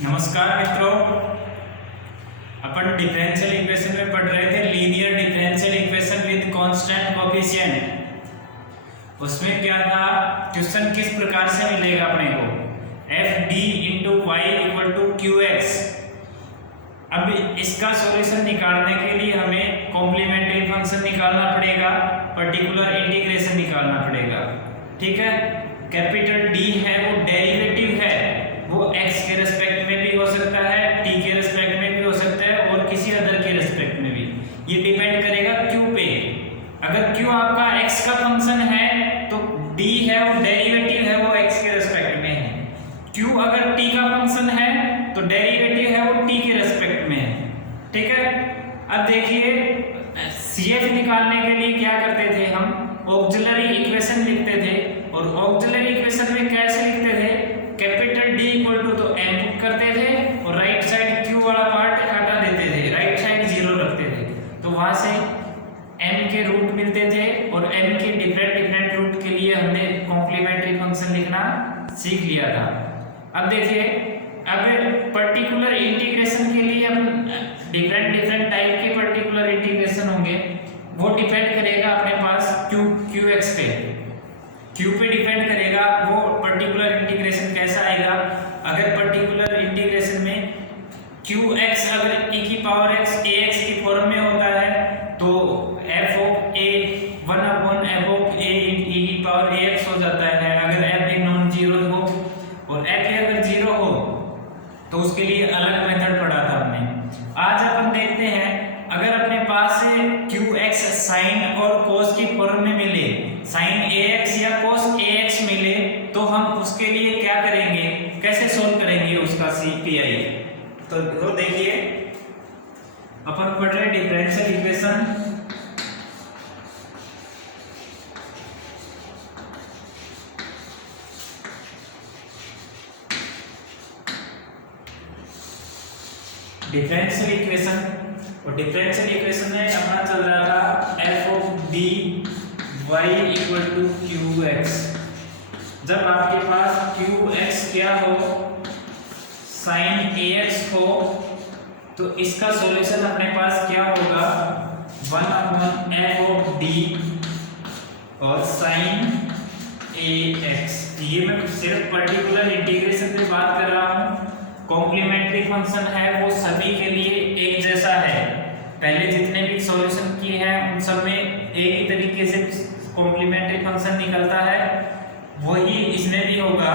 नमस्कार मित्रों, अपन differential equation में पढ़ रहे थे linear differential equation with constant coefficient. उसमें क्या था, क्वेश्चन किस प्रकार से मिलेगा अपने को, F D into Y equal to Q X. अब इसका सॉल्यूशन निकालने के लिए हमें कॉम्प्लीमेंट्री फंक्शन निकालना पड़ेगा, पर्टिकुलर इंटीग्रेशन निकालना पड़ेगा। ठीक है, कैपिटल डी है वो डेरिवेटिव है, वो x के रेस्पेक्ट में भी हो सकता है, t के रेस्पेक्ट में भी हो सकता है और किसी अदर के रेस्पेक्ट में भी। ये डिपेंड करेगा q पे। अगर q आपका x का फंक्शन है तो d है वो डेरिवेटिव है वो x के रेस्पेक्ट में है। q अगर t का फंक्शन है तो डेरिवेटिव है वो t के रेस्पेक्ट में है। ठीक है, अब देखिए CF निकालने के लिए क्या करते थे, हम ऑक्सिलरी इक्वेशन लिखते थे। और ऑक्सिलरी इक्वेशन में कैसे लिखते थे, कैपिटल D इक्वल टू तो m पुट करते थे और राइट साइड q वाला पार्ट हटा देते थे, राइट साइड 0 रखते थे, तो वहां से m के रूट मिलते थे। और m के डिफरेंट रूट के लिए हमने कॉम्प्लीमेंट्री फंक्शन लिखना सीख लिया था। अब देखिए, अब पर्टिकुलर इंटीग्रेशन के लिए हम डिफरेंट टाइप के पर्टिकुलर इंटीग्रेशन होंगे, वो डिपेंड करेगा अपने पास qx पे, q पे डिपेंड करेगा वो पर्टिकुलर इंटीग्रेशन कैसा आएगा। अगर पर्टिकुलर इंटीग्रेशन में qx अगर e की पावर x ax की फॉर्म में होता है तो f of a 1 upon f of a e की पावर ax हो जाता है। अगर f एक नॉन जीरो हो और f अगर जीरो हो तो उसके लिए अलग मेथड पढ़ा था हमने। आज अपन देखते हैं, अगर अपने पास qx sin और cos की फॉर्म में मिले, sin ax या cos ax मिले, तो हम उसके लिए क्या करेंगे, कैसे सोल्व करेंगे उसका CPI। तो देखिए, अपन पढ़ रहे डिफरेंशियल इक्वेशन। डिफरेंशियल इक्वेशन और डिफरेंशियल इक्वेशन में अपना चल रहा था f of d y equal to qx। जब आपके पास qx क्या हो, sin ax हो, तो इसका सॉल्यूशन अपने पास क्या होगा, 1 अपॉन f ऑफ d और sin ax। ये मैं सिर्फ पर्टिकुलर इंटीग्रेशन पे बात कर रहा हूँ। कॉम्प्लीमेंट्री फंक्शन है वो सभी के लिए एक जैसा है। पहले जितने भी सॉल्यूशन किए हैं उन सब में एक ही तरीके से कॉम्प्लीमेंट्री फंक्शन निकलता है, वही इसमें भी होगा।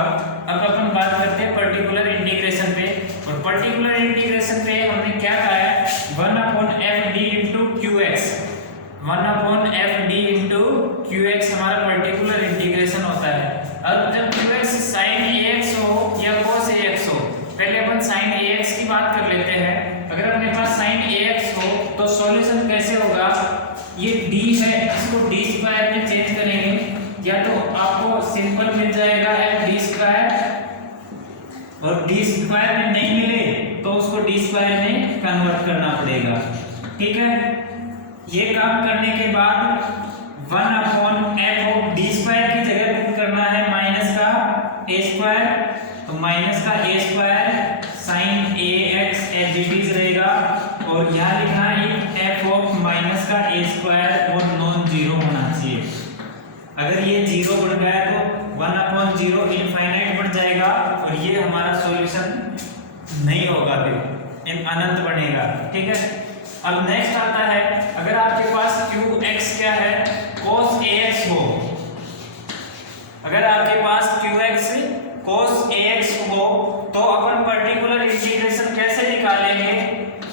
अब अपन बात करते हैं पर्टिकुलर इंटीग्रेशन पे, और पर्टिकुलर इंटीग्रेशन पे हमने क्या कहा है, 1 upon F D into Q x. 1 upon F D into Q x हमारा पर्टिकुलर इंटीग्रेशन होता है। अब जब क्यू एक्स साइन ए एक्स हो या कोस ए एक्स हो, पहले अपन sin ax की बात कर लेते हैं। अगर अपने पास sin ax हो तो सॉल्यूशन कैसे होगा, ये d है इसको d स्क्वायर में चेंज करेंगे, या तो आपको सिंपल मिल जाएगा f d स्क्वायर, और d स्क्वायर में नहीं मिले तो उसको d स्क्वायर में कन्वर्ट करना पड़ेगा। ठीक है, ये काम करने के बाद 1 upon f of d square की जगह पुट करना है माइनस का a स्क्वायर, तो माइनस का a square sin ax as it is रहेगा, और यहाँ लिखना है f ऑफ माइनस का a स्क्वायर और नॉन जीरो होना चाहिए। अगर ये जीरो बढ़ गया तो 1 अपॉन जीरो इनफाइनाइट बढ़ जाएगा और ये हमारा सॉल्यूशन नहीं होगा, फिर अनंत बनेगा। ठीक है, अब नेक्स्ट आता है, अगर आपके पास qx क्या है, cos ax हो, अगर आपके पास qx cos ax हो तो अपन पर्टिकुलर इंटीग्रेशन कैसे निकालेंगे,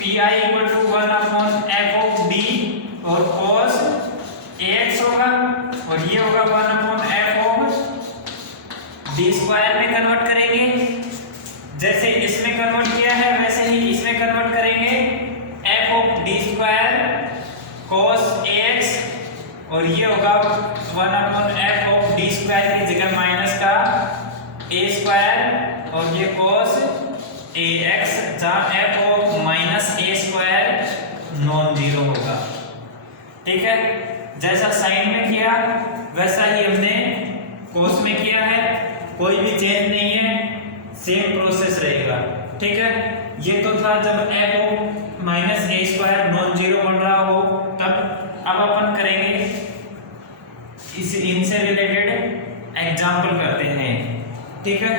pi equal to 1 upon f of d और cos ax होगा, और ये होगा 1 upon f of d square में कन्वर्ट करेंगे। जैसे इसमें कन्वर्ट किया है वैसे ही इसमें कन्वर्ट करेंगे, f of d square cos ax, और ये होगा 1 upon f of d square की जगह माइनस का a स्क्वायर, और ये cos ax जहाँ f of minus a square non zero होगा। ठीक है, जैसा साइन में किया वैसा ही हमने cos में किया है, कोई भी चेंज नहीं है, सेम प्रोसेस रहेगा। ठीक है, ये तो था जब f माइनस ए स्क्वायर नॉन जीरो बन रहा हो तब। अब अपन करेंगे इनसे रिलेटेड एग्जाम्पल करते हैं, ठीक है।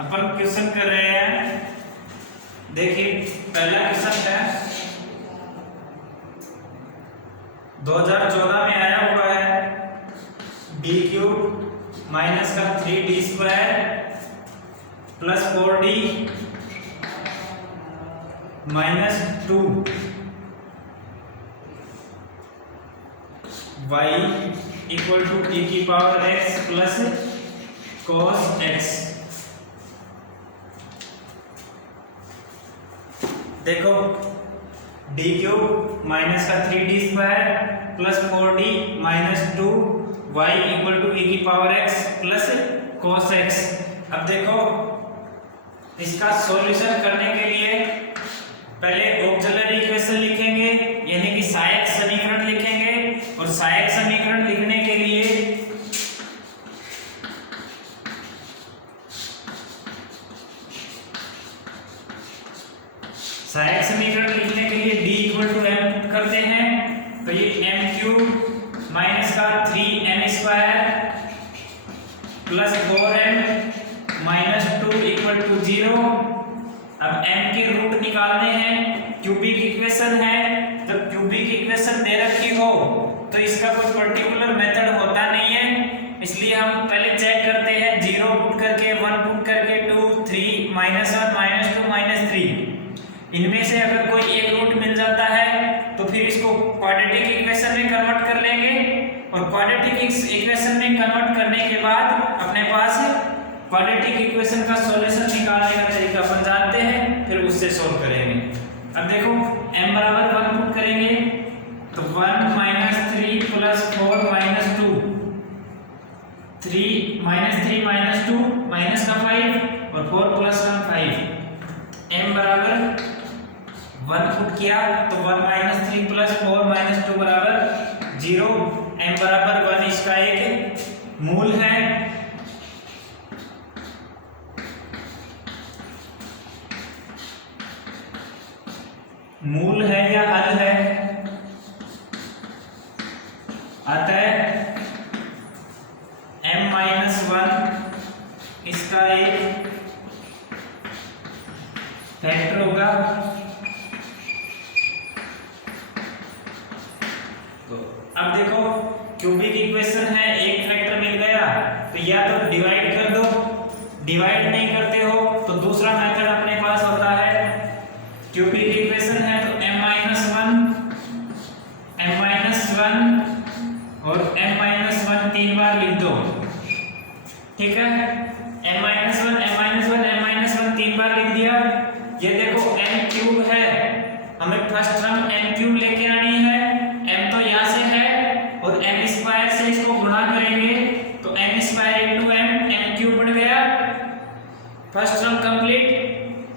अपन क्वेश्चन कर रहे हैं, देखिए पहला क्वेश्चन है 2014 में आया हुआ है डी क्यूब माइनस का 3d square plus 4d minus 2 y equal to e की power x plus cos x। देखो डी क्यूब माइनस का 3d square plus 4d minus 2 y equal to e की power x plus cos x। अब देखो इसका solution करने के लिए पहले ऑक्सिलरी इक्वेशन लिखेंगे, यानी कि सहायक समीकरण लिखेंगे, और सहायक समीकरण लिखने के लिए सहायक समीकरण लिखने के लिए d इक्वल टू m करते हैं, तो ये m क्यूब माइनस का 3m square plus 4m minus 2 equal to 0। अब m के रूट निकालने हैं, क्यूबिक इक्वेशन है, जब क्यूबिक इक्वेशन दे रखी हो तो इसका कोई पर्टिकुलर मेथड होता नहीं है, इसलिए हम पहले चेक करते हैं 0 पुट करके 1 पुट करके 2 3 माइनस 1 माइनस 2 माइनस 3, इनमें से अगर कोई एक रूट मिल जाता है तो फिर इसको क्वाड्रेटिक इक्वेशन में कन्वर्ट कर लेंगे, और क्वाड्रेटिक इक्वेशन में कन्वर्ट करने के बाद अपने पास क्वाड्रेटिक इक्वेशन का सॉल्यूशन निकालने का तरीका अपन जानते हैं, फिर उससे सोल्व करेंगे। अब देखो m बराबर 1 पुट करेंगे तो 1 minus 3 plus 4 minus 2, 3 minus 3 minus 2 minus का 5 और 4 प्लस 1 5। m बराबर 1 पुट किया तो 1 माइनस 3 प्लस 4 माइनस 2 बराबर 0। m बराबर 1 इसका एक मूल है, मूल है या हल है, अतः m माइनस 1 इसका एक फैक्टर होगा। तो अब देखो क्यूबिक इक्वेशन है, एक फैक्टर मिल गया तो या तो डिवाइड कर दो, डिवाइड नहीं करते हो तो दूसरा मेथड अपने पास होता है, क्यूबिक इक्वेशन है तो m माइनस 1 और m माइनस 1 तीन बार लिख दो, ठीक है। m minus 1 m minus 1 m minus 1 तीन बार लिख दिया। ये देखो m क्यूब है, हमें फर्स्ट टर्म m क्यूब लेके आनी है, m तो यहाँ से है और m स्क्वायर से इसको गुणा करेंगे तो m square into m cube बन गया, फर्स्ट टर्म कंप्लीट।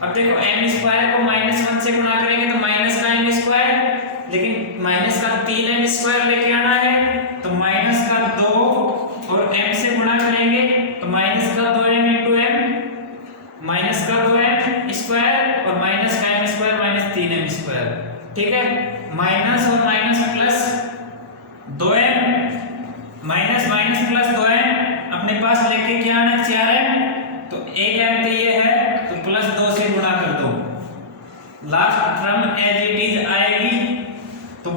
अब देखो m स्क्वायर को माइनस 1 से गुणा करेंगे तो माइनस का m स्क्वायर, लेकिन माइनस का 3m स्क्वायर लेके आना है तो माइनस का 2 और m से गुणा करेंगे तो माइनस का 2m इंटू m, माइनस का 2m स्क्वायर और माइनस का m square minus 3m square, ठीक है। माइनस और minus plus 2m, minus minus plus 2m अपने पास लेके क्या आना 4m, तो 1m तो ये है तो प्लस 2 से गुणा कर दो, last term as it is आएगी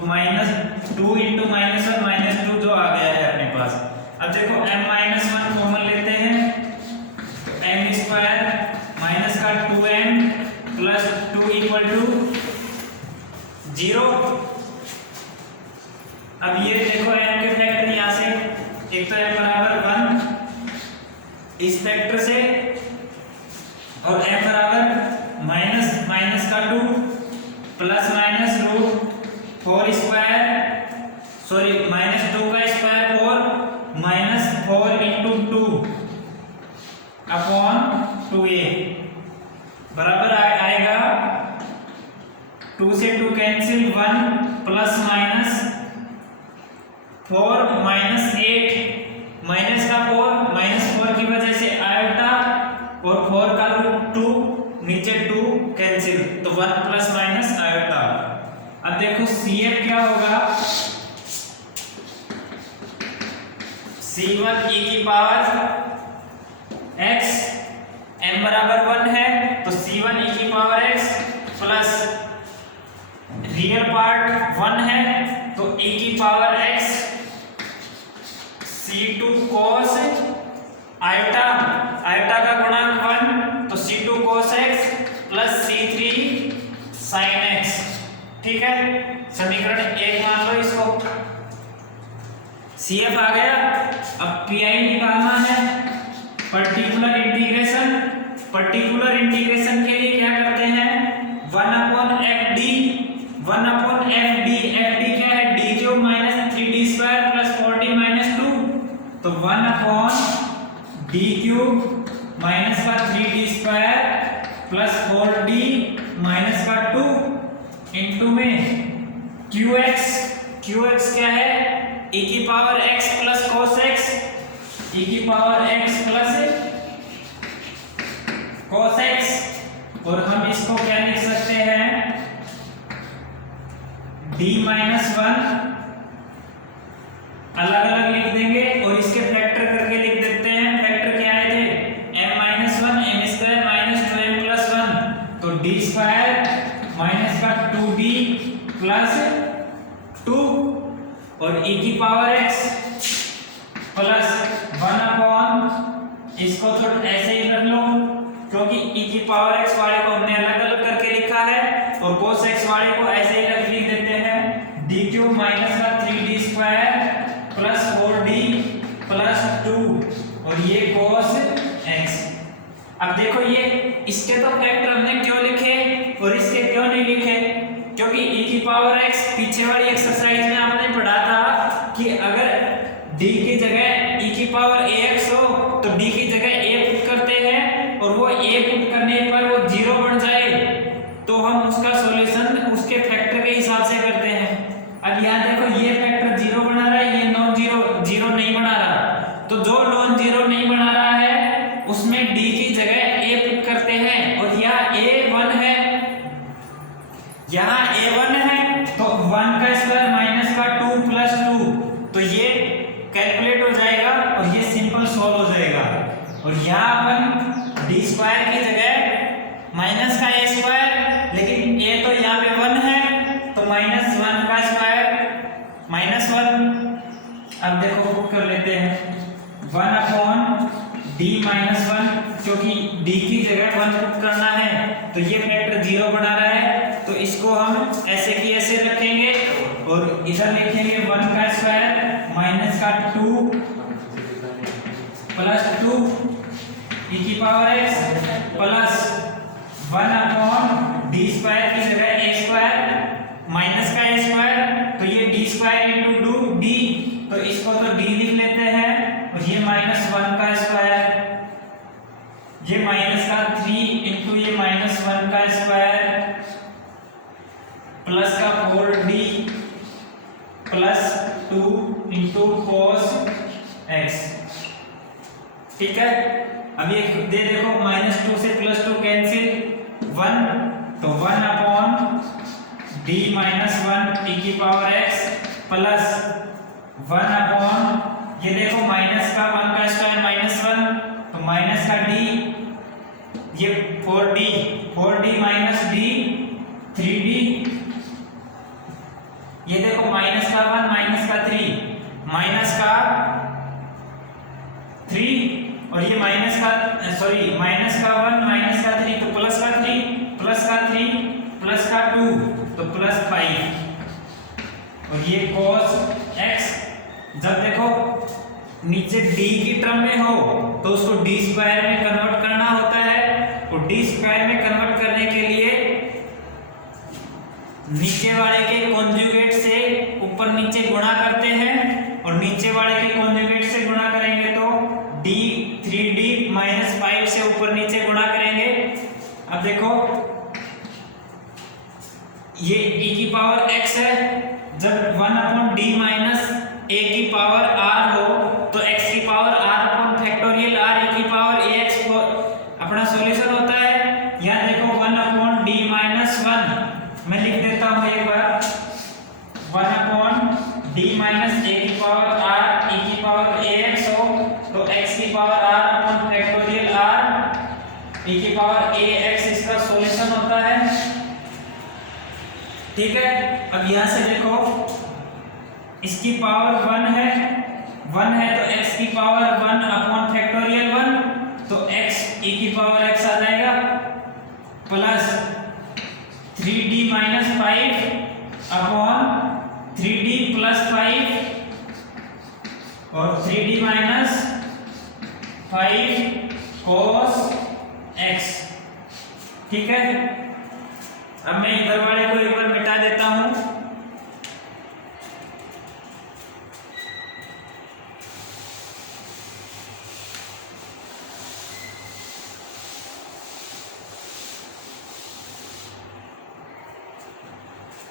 -2 इंटू -1 -2 जो आ गया है अपने पास। अब देखो m-1 कॉमन लेते हैं, तो m स्क्वायर माइनस का 2m प्लस 2 इक्वल टू 0। अब ये देखो m के फैक्टर यहाँ से, एक तो m बराबर 1 इस फैक्टर से, और m बराबर माइनस का 2 plus minus root 4 square, sorry -2 का स्क्वायर 4 -4 इंटू 2 अपॉन 2a बराबर आएगा 2 से 2 कैंसिल 1 प्लस माइनस 4 -8 माइनस का 4 की वजह से आयोटा और 4 का रूट 2 नीचे 2 कैंसिल, तो 1 प्लस माइनस आयोटा। अब देखो CF क्या होगा, C1 e की पावर x, m बराबर 1 है तो C1 e की power x plus real part 1 है तो e की power x C2 cos iota, iota का गुणांक 1 तो C2 cos x plus C3 sin x। ठीक है, समीकरण 1 मान लो इसको। CF आ गया। अब PI निकालना है, पर्टिकुलर इंटीग्रेशन। पर्टिकुलर इंटीग्रेशन के लिए क्या करते हैं, 1/FD, 1/FD, FD क्या है, d cube minus 3d² plus 4d minus 2, तो 1/d क्यूब माइनस का 3d² प्लस 4d माइनस का 2 इंटू में QX, QX क्या है, e की power x plus cos x, e की power x plus cos x, और हम इसको क्या लिख सकते हैं, d-1 अलग अलग लिख देंगे और इसके फैक्टर करके लिख देते हैं। फैक्टर क्या आए थे, m-1 m square minus 2m plus 1, तो d² माइनस का 2d प्लस 2 और e की पावर x प्लस 1/, इसको तो ऐसे ही रख लो क्योंकि e की पावर x वाले को हमने अलग अलग करके लिखा है और cos x वाले को ऐसे ही लिख देते हैं, d क्यूब माइनस का 3d² प्लस 4d प्लस 2 और ये cos x। अब देखो ये इसके तो फैक्टर हमने क्यों लिखे और इसके क्यों नहीं लिखे, क्योंकि e की पावर x पीछे वाली एक्सरसाइज में आपने पढ़ा था कि अगर d की जगह e की पावर ax हो तो d की जगह a पुट करते हैं और वो a पुट करने पर वो 0 बन जाए तो हम उसका सॉल्यूशन उसके फैक्टर के हिसाब से करते हैं। अब यहाँ देखो ये फैक्टर 0 बना रहा है, ये नॉन जीरो नहीं बना रहा, तो जो नॉन जीरो नहीं बना रहा है उसमें d की जगह a पुट करते हैं और यहाँ a1 है, यहाँ a1 है तो 1 का स्क्वायर माइनस का 2 प्लस 2, तो ये कैलकुलेट हो जाएगा और ये सिंपल सॉल्व हो जाएगा। और यहाँ अपन d² की जगह माइनस का a², लेकिन a तो यहाँ पे 1 है तो -1 का स्क्वायर -1। अब देखो पुट कर लेते हैं 1/d -1, क्योंकि d की जगह 1 पुट करना है तो ये फैक्टर 0 बना रहा है तो इसको हम ऐसे की ऐसे रखेंगे और इधर लिखेंगे 1 का स्क्वायर माइनस का 2 प्लस 2 e की पावर x प्लस 1/d² की जगह a² माइनस का a² तो ये d² इंटू d, तो इसको तो d लिख लेते हैं और ये -1 का स्क्वायर, ये माइनस का 3 इंटू ये -1 का स्क्वायर प्लस का 4d plus 2 into cos x। ठीक है, अब ये दे देखो -2 से +2 कैंसिल 1, तो 1/d -1 e की पावर x प्लस 1/, ये देखो माइनस का 1 का स्क्वायर -1 तो माइनस का d, ये 4d माइनस d 3d, ये देखो माइनस का 1 माइनस का 3 माइनस का 3 और ये माइनस का माइनस का 1 माइनस का 3 तो प्लस का 3 प्लस का 3 प्लस का 2 तो प्लस 5 और ये cos x जब देखो नीचे d की टर्म में हो तो उसको d स्क्वायर में कन्वर्ट करना होता है और d स्क्वायर में कन्वर्ट करने के लिए नीचे वाले के कॉन्जुगेट से ऊपर नीचे गुणा करते हैं और नीचे वाले के कॉन्जुगेट से गुणा करेंगे तो d 3d माइनस 5 से ऊपर नीचे गुणा करेंगे। अब देखो ये e की पावर x है, जब 1 अपॉन d माइनस a की पावर r हो तो x की power r upon factorial r e की पावर ax को अपना सॉल्यूशन होता है। यहाँ देखो 1 अपॉन d माइनस 1 मैं लिख देता हूँ एक बार 1 अपॉन d माइनस a की पावर r e की पावर ax हो तो x की power r upon factorial r e की पावर ax इसका सॉल्यूशन होता है। ठीक है, अब यहाँ से देखो इसकी पावर 1 है तो x की पावर 1 अपॉन फैक्टोरियल 1 तो x e की पावर x आ जाएगा plus 3d minus 5 upon 3d plus 5 और 3d माइनस 5 cos x। ठीक है, अब मैं इधर वाले को एक बार मिटा देता हूं।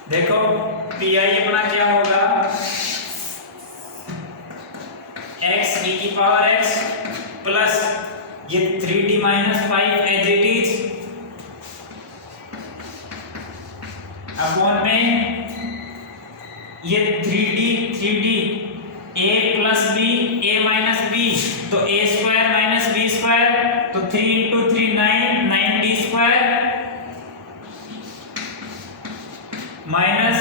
देखो पी आई अपना क्या होगा x e की पावर x प्लस ये 3d minus 5 as it is upon में ये 3d a plus b a minus b तो a square minus b square तो 3 into 3 9d square minus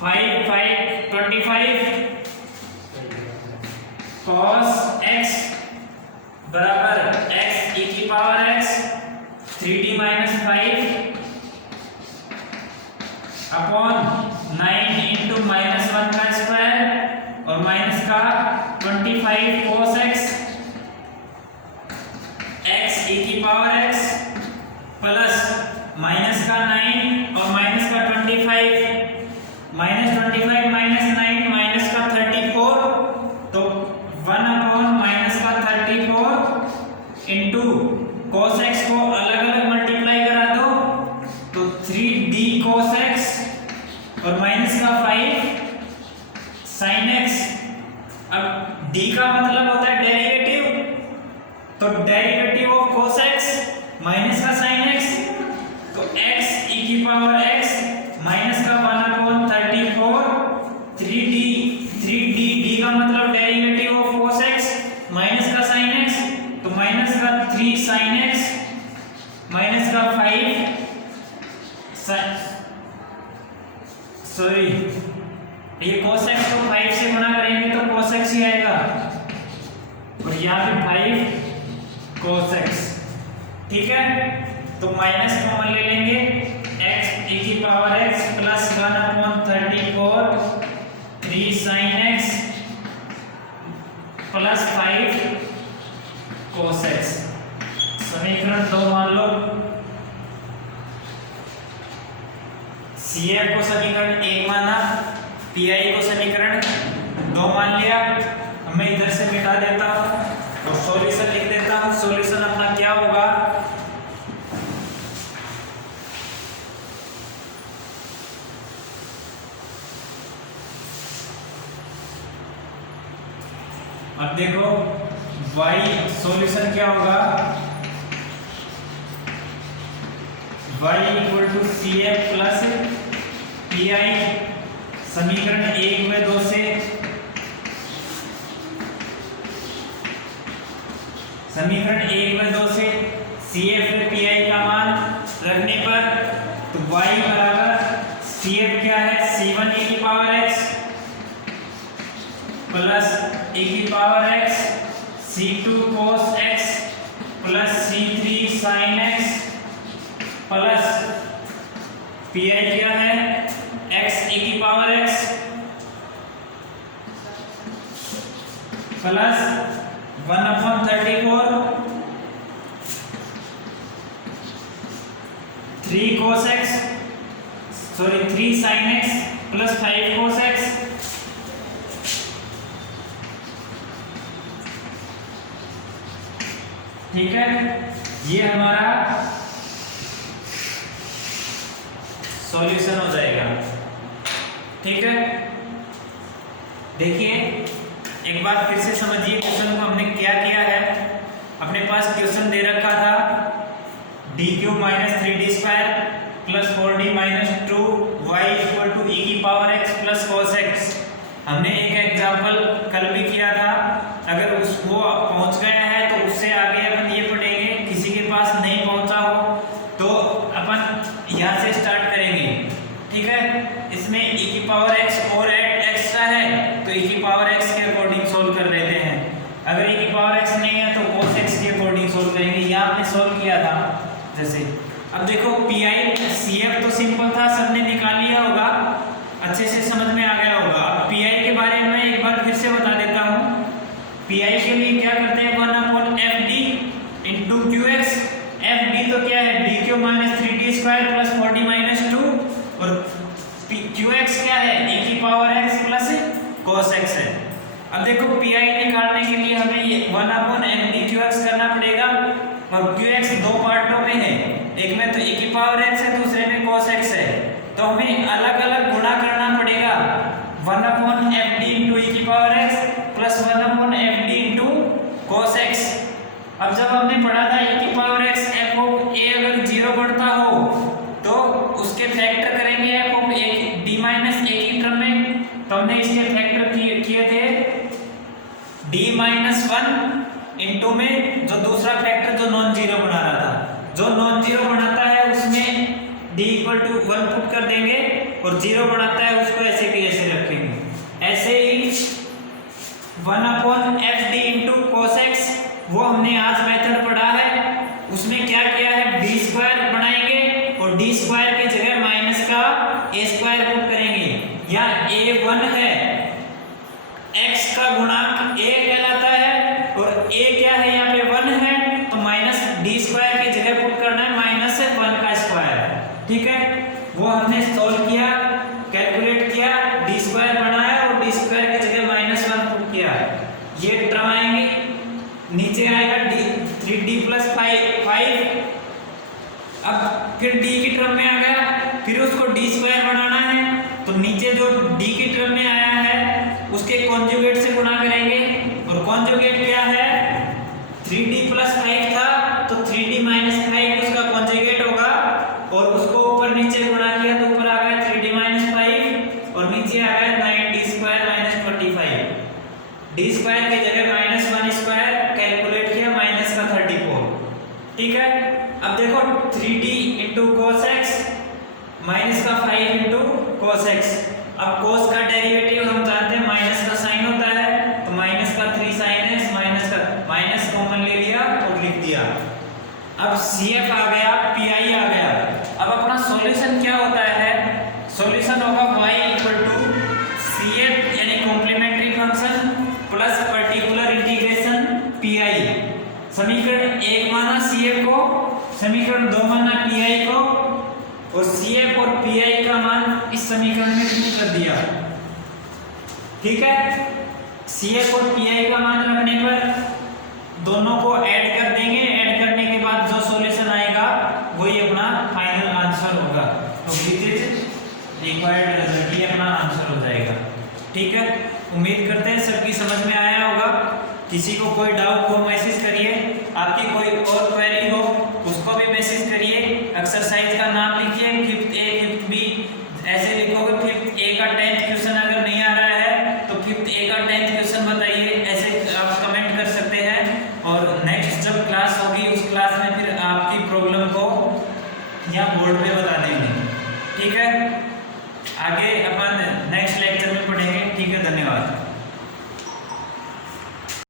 5 25 cos x बराबर x e की power x 3d minus 5 upon 9 into minus 1 का square और minus का 25 cos x x e की power x plus minus का 9 और माइनस का 25 माइनस 25 माइनस 9 माइनस का 34 तो 1 अपॉन माइनस का 34 इंटू cos x को अलग अलग मल्टीप्लाई करा दो तो 3d cos x और माइनस का 5 sin x। अब d का मतलब होता है डेरिवेटिव तो derivative of cos x minus का sin x तो x e की पावर x माइनस का 1 अपॉन 34 3d d का मतलब derivative of cos x minus का sin x तो माइनस का 3 sin x माइनस का 5 ये cos x को 5 से गुणा करेंगे तो cos x ही आएगा और यहाँ पे 5 cos x। ठीक है, तो माइनस कॉमन ले लेंगे x e की power x plus 1 upon 34 3 sin x plus 5 cos x। समीकरण 2 मान लो CF को समीकरण 1 माना PI को समीकरण 2 मान लिया। अब मैं इधर से मिटा देता हूं और सॉल्यूशन लिख देता हूं। सॉल्यूशन अपना क्या होगा अब देखो y सॉल्यूशन क्या होगा y equal to CF plus PI समीकरण 1 व 2 से समीकरण 1 व 2 से CF में PI का मान रखने पर तो y बराबर CF क्या है c1 e की पावर x प्लस e की power x c2 cos x plus c3 sin x plus pi क्या है x e की power x plus 1/34 3 cos x sorry 3 sin x plus 5 cos x ठीक है। ये हमारा सॉल्यूशन हो जाएगा। ठीक है, देखिए एक बार फिर से समझिए क्वेश्चन को हमने क्या किया है। अपने पास क्वेश्चन दे रखा था d³ - 3d² plus 4d - 2y = e की power x plus cos x। हमने एक एग्जांपल कल भी किया था, अगर उसको पहुंच गया है तो उससे आगे अपन ये पढ़ेंगे। किसी के पास नहीं पहुंचा हो तो अपन यहाँ से स्टार्ट करेंगे। ठीक है, इसमें e की पावर x और एक्स्ट्रा है तो e की पावर x के अकॉर्डिंग सोल्व कर लेते हैं। अगर e की पावर x नहीं है तो cos x के अकॉर्डिंग सोल्व करेंगे। यहाँ आपने सोल्व किया था जैसे। अब देखो pi cf तो सिंपल था, सबने निकाल लिया होगा, अच्छे से समझ में आ गया होगा। अब pi के बारे में एक बार फिर से बता देता हूँ। pi के लिए क्या करते हैं 1/fd × qx। fd तो क्या है d³ - 3d² प्लस 4d - 2 और qx क्या है e की power x plus cos x है। अब देखो pi निकालने के लिए हमें ये 1/fd qx करना पड़ेगा और qx दो पार्टों में है, एक में तो e की पावर x है, दूसरे में cos x है, तो हमें अलग अलग गुणा करना पड़ेगा। 1/fd × e की power x plus 1/fd × cos x। अब जब हमने पढ़ा था e की power x f of a अगर 0 बढ़ता हो तो उसके फैक्टर करेंगे f of a d - a की टर्म में, तो हमने इसके फैक्टर किए थे d - 1 * में जो दूसरा फैक्टर जो नॉन जीरो बना रहा था, जो नॉन जीरो बनाता है उसमें d = 1 पुट कर देंगे और जीरो बनाता है उसको ऐसे भी ऐसे रखेंगे। ऐसे ही 1/fd × cos x वो हमने आज मेथड पढ़ा है, उसमें क्या किया है d² बनाएंगे और d² की जगह माइनस का a² पुट करेंगे। या a1 है, x का गुणांक a कहलाता है और a क्या है यहाँ पे 1 है, तो माइनस d² की जगह पुट करना है -1 का स्क्वायर। ठीक है, वो हमने सोल्व किया, कैलकुलेट किया, d² बनाया और d² की जगह -1 पुट किया। ये टर्म आएंगे, नीचे आएगा 3d + 5। अब फिर d की टर्म में आ गया, फिर उसको d² बनाना है, तो नीचे जो d की टर्म में आया है उसके कॉन्जुगेट से गुणा करेंगे और कॉन्जुगेट क्या है 3d + 5 था तो 3d - 5 उसका कॉन्जुगेट होगा और उसको ऊपर नीचे गुणा किया तो ऊपर आ गया 3d - 5 और नीचे आ गया 9d² - 25। d² की जगह -1² कैलकुलेट किया माइनस का 34। ठीक है, अब देखो 3d × cos x माइनस का 5 × cos x। अब cos का डेरिवेटिव हम जानते हैं माइनस का साइन होता है, तो माइनस का 3 sin x माइनस का माइनस कॉमन ले लिया और लिख दिया। अब CF आ गया, PI आ गया। अब अपना सॉल्यूशन क्या होता है, सॉल्यूशन होगा y = CF यानी complementary function plus particular integration PI। समीकरण 1 माना CF को, समीकरण 2 माना PI को और CF और PI का मान इस समीकरण में पुट कर दिया। ठीक है, CF और PI का मान रखने पर दोनों को ऐड कर देंगे, ऐड करने के बाद जो सॉल्यूशन आएगा वही अपना फाइनल आंसर होगा। तो दिस इज रिक्वायर्ड रिजल्ट, ये अपना आंसर हो जाएगा। ठीक है, उम्मीद करते हैं सबकी समझ में आया होगा। किसी को कोई डाउट हो मैसेज करिए, आपकी कोई और क्वेरी हो उसको भी मैसेज करिए। एक्सरसाइज का नाम लिखिए 5th A 5th B ऐसे लिखोगे। 5th A का 10th क्वेश्चन अगर नहीं आ रहा है तो 5th A का 10th क्वेश्चन बताइए, ऐसे आप कमेंट कर सकते हैं और नेक्स्ट जब क्लास होगी उस क्लास में फिर आपकी प्रॉब्लम को यहाँ बोर्ड पे बता देंगे। ठीक है, आगे अपन